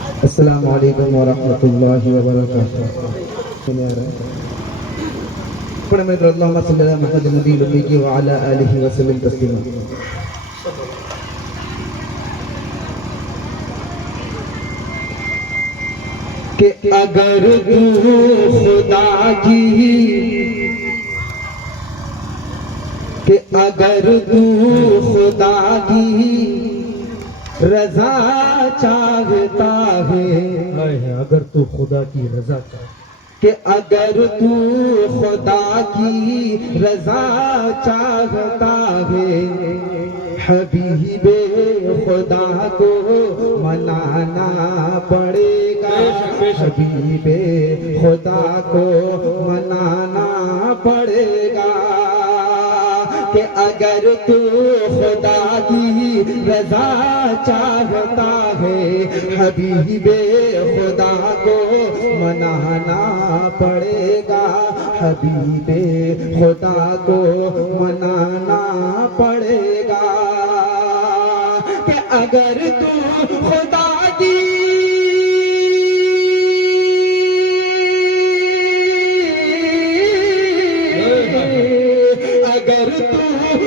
السلام علیکم ورحمۃ اللہ وبرکاتہ. پڑھیں میرے اللہم صلی اللہ محمد نبی المی کی وعلا آلہ وسلم تسلیما. کہ اگر تو خدا کی کہ اگر تو خدا کی رضا چاہتا ہے، اگر تو خدا کی رضا چاہتا کہ اگر تو خدا کی رضا چاہتا ہے، حبیب خدا کو منانا پڑے گا. حبیب خدا کو منانا پڑے گا. کہ اگر تو خدا کی رضا چاہتا ہے، حبیب خدا کو منانا پڑے گا. حبیب خدا کو منانا پڑے گا. کہ اگر تو خدا کی اگر تو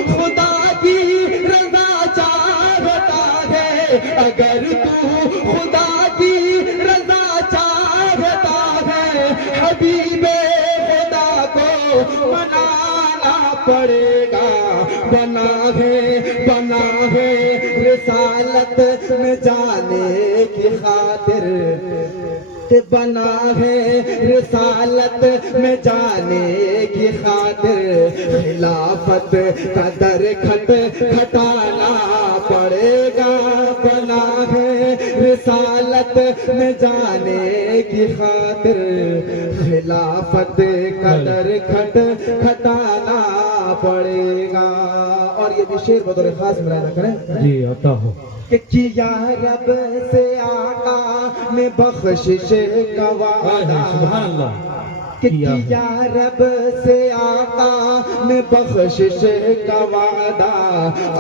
خدا کی رضا چاہتا ہے، اگر تو خدا کی رضا چاہتا ہے، حبیب خدا کو منانا پڑے گا. بنا ہے رسالت میں جانے کی خاطر، کہ بنا ہے رسالت میں جانے کی خاطر، خلافت کا در کھٹانا پڑے گا. بنا ہے رسالت میں جانے کی خاطر، خلافت کا در کھٹانا پڑے گا. اور یہ بھی شعر بطور خاص مراحلہ کریں جی عطا ہو. کہ کیا رب سے آقا نے بخشش کا وعدہ، سبحان اللہ. کہ کیا رب سے آقا نے بخشش کا وعدہ،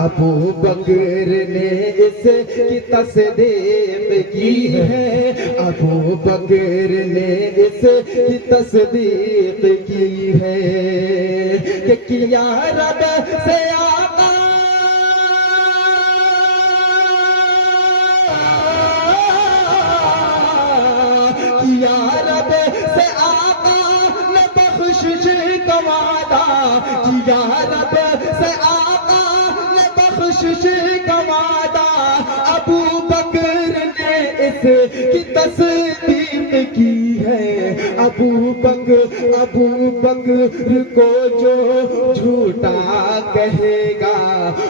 ابو بکر نے اس کی تصدیق کی ہے. ابو بکر نے اس کی تصدیق کی ہے. کہ کیا رب سے آقا کیا رب سے آقا نے بخشش کا وعدہ، کیا رب سے آقا نے بخشش کا وعدہ، ابو بکر نے اس کی تصدیق کی ہے. ابو بکر کو جو جھوٹا کہے گا،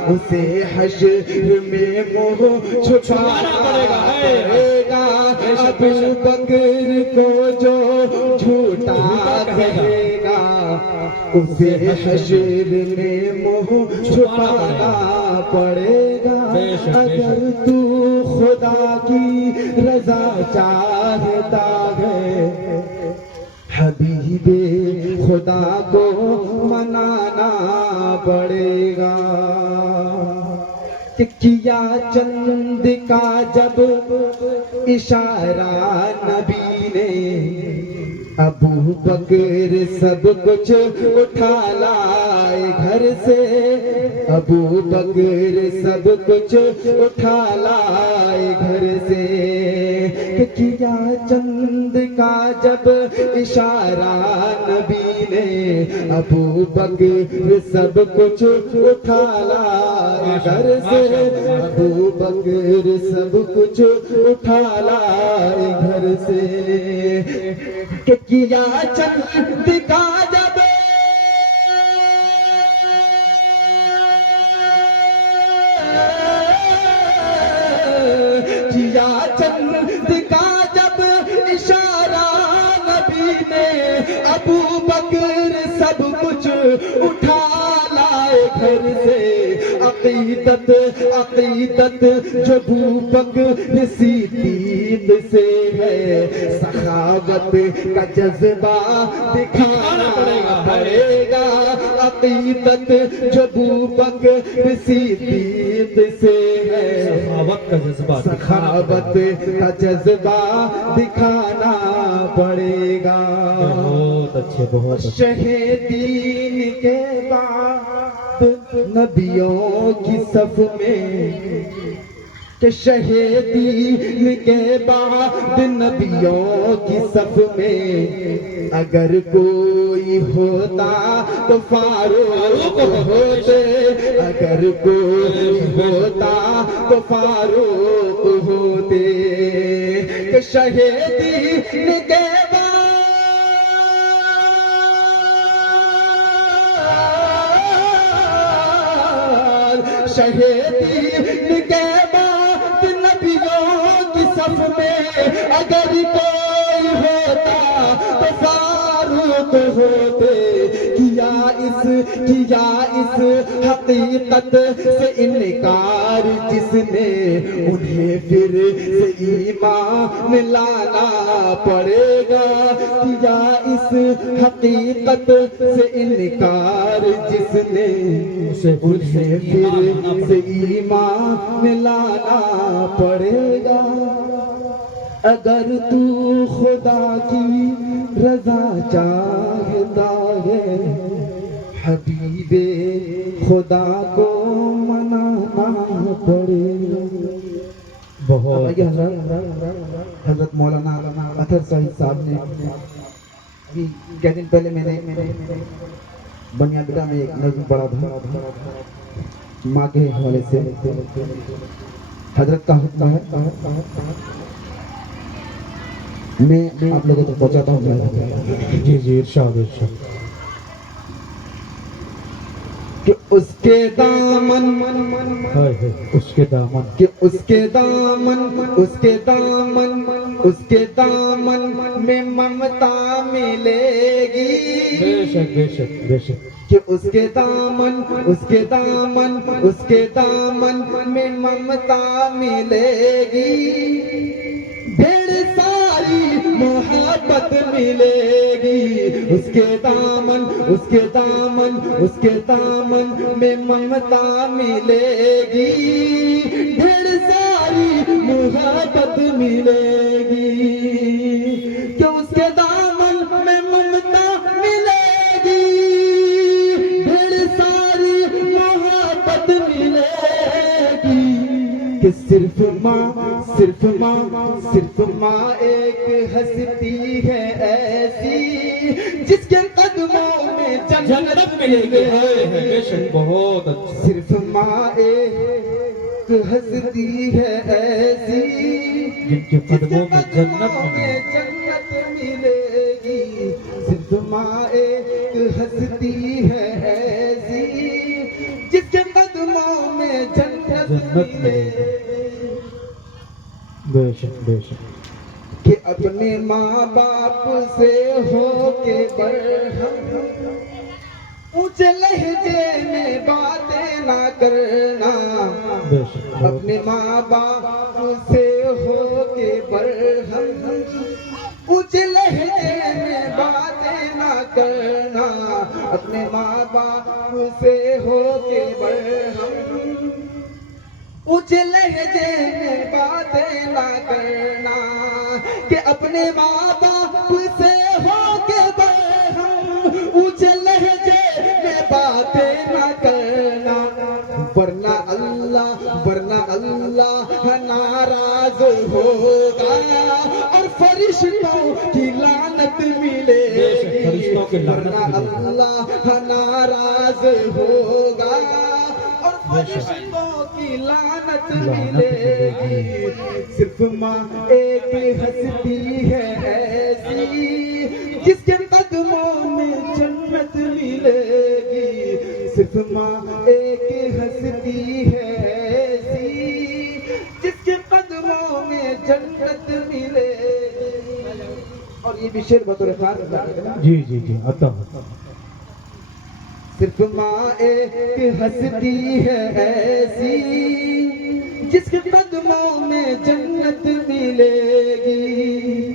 اسے حشر میں منہ چھپانا پڑے گا. ابو بکر کو جو جھوٹا کہے گا، اسے حشر میں منہ چھپانا پڑے گا. اگر تو خدا کی رضا چاہتا ہے، حبیب خدا کو منانا پڑے گا. کہ کیا چند کا جب اشارہ نبی نے، ابو بکر سب کچھ اٹھا لائے گھر سے. ابو بکر سب کچھ اٹھا لائے گھر سے. کہ کیا چند کا جب اشارہ نبی نے، ابو بکر سب کچھ اٹھا لائے گھر سے. ابو بکر سب کچھ اٹھا لائے گھر سے. کہ کیا چند کا جب کیا چند کا جب اشارہ نبی نے، ابو بکر سب کچھ اٹھا لائے گھر سے. عقیدت عقیدت جو ابو بکر صدیق سے ہے، سخاوت کا جذبہ دکھانا پڑے گا، عقیدت جو ابو بکر صدیق سے ہے، سخاوت کا جذبہ سخاوت کا جذبہ دکھانا پڑے گا۔ بہت اچھے، بہت اچھے۔ شہیدین کے بعد نبیوں کی صف میں، کہ شہیدین کے بعد نبیوں کی صف میں اگر کوئی ہوتا تو فاروق ہوتے، اگر کوئی ہوتا تو فاروق ہوتے، کہ شہیدین کے شہیدین کے بعد نبیوں کی صف میں اگر کوئی ہوتا تو فاروق ہوتے، کیا اس حقیقت سے انکار جس نے، انہیں پھر سے ایمان لانا پڑے گا، کیا اس حقیقت سے انکار جس نے، انہیں پھر سے ایمان لانا پڑے گا۔ اگر تو خدا کی رضا چاہتا ہے، حبیب خدا کو منانا پڑے گا۔ بہت حضرت مولانا اطہر صاحب نے ابھی کئی دن پہلے میں نے بنیادرہ میں ایک نظم پڑھا تھا ماں کے حوالے سے، حضرت کا حکم ہے میں آپ لوگوں کو پہنچاتا ہوں۔ جی جی، ارشاد ارشاد۔ کہ اس کے دامن، ہائے ہائے، اس کے دامن، کہ اس کے دامن، اس کے دامن، اس کے دامن میں ممتا ملے گی، بے شک بے شک بے شک، کہ اس کے دامن، اس کے دامن، اس کے دامن میں ممتا ملے گی، ڈھیر ساری محبت ملے گی، اس کے دامن، اس کے دامن، اس کے دامن میں ممتا ملے گی، ڈھیر ساری محبت ملے گی، کہ اس کے دامن میں ممتا ملے گی، ڈھیر ساری محبت ملے گی، کہ صرف ماں، صرف ماں، صرف ماں ایک ہستی ہے ایسی جس کے قدموں میں جنت ملے گی، ہائے ہائے، بے شک، بہت اچھا۔ صرف ماں ایک ہستی ہے ایسی جن کے قدموں میں جنت ملے گی، جنت ملے گی، صرف ماں ایک ہستی ہے ایسی جس کے قدموں میں جنت ملے گی، بے شک بے شک، کہ اپنے ماں باپ سے ہو کے برہم اونچے لہجے میں باتیں نہ کرنا، بے شک، اپنے ماں باپ سے ہو کے برہم اونچے لہجے میں باتیں نہ کرنا، اپنے ماں باپ سے ہو کے برہم اونچے لہجے میں باتیں نہ کرنا، کہ اپنے ماں باپ سے ہو کے برہم اونچے لہجے میں باتیں نہ کرنا، ورنہ اللہ ناراض ہوگا اور فرشتوں کی لعنت ملے گی، ورنہ اللہ ناراض ہوگا اور فرشتوں کی لعنت ملے گی، صرف ماں ایک ہستی ہے ایسی جس کے قدموں میں جنت ملے گی، صرف ماں ایک ہستی ہے ایسی جس کے قدموں میں جنت ملے گی۔ اور یہ بھی شعر بطور خاص، جی جی جی، عطا صرف ماں ایک ہستی ہے ایسی جس کے قدموں میں جنت ملے گی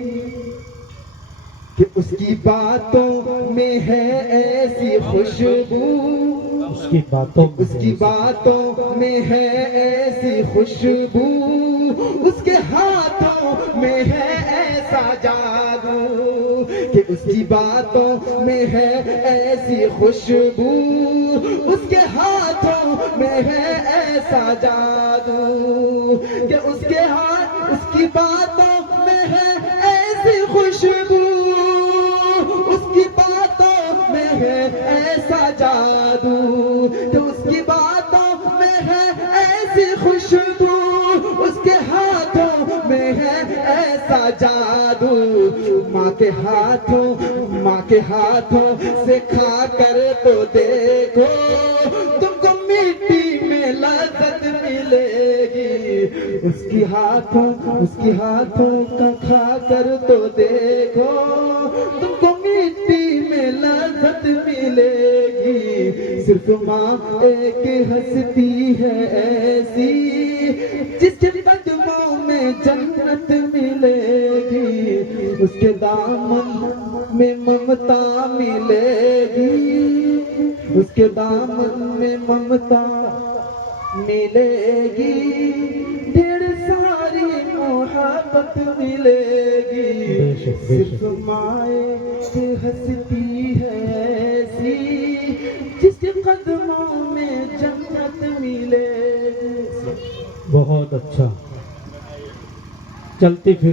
کہ اس کی باتوں میں ہے ایسی خوشبو اس کی باتوں اس کی باتوں میں ہے ایسی خوشبو اس کے ہاتھوں میں ہے ایسا جادو کہ اس کی باتوں میں ہے ایسی خوشبو اس کے ہاتھوں میں ہے ایسا جادو کہ اس کے ہاتھ اس کی باتوں میں ہے ایسی خوشبو اس کی باتوں میں ہے ایسا جادو کہ اس کی باتوں میں ہے ایسی خوشبو اس کے ہاتھوں میں ہے ایسا جادو ماں کے ہاتھوں سے کھا کر تو دیکھو تم کو مٹی میں لذت ملے گی اس کی ہاتھوں کا کھا کر تو دیکھو تم کو مٹی میں لذت ملے گی صرف ماں ایک ہستی ہے ایسی جس کے قدموں میں جنت ملے گی اس کے دامن میں ممتا ملے گی اس کے دامن میں ممتا ملے گی ڈھیر ساری محبت ملے گی صرف مائے کی ہستی ہے ایسی جس کے قدموں میں جنت ملے گی بہت اچھا چلتی پھر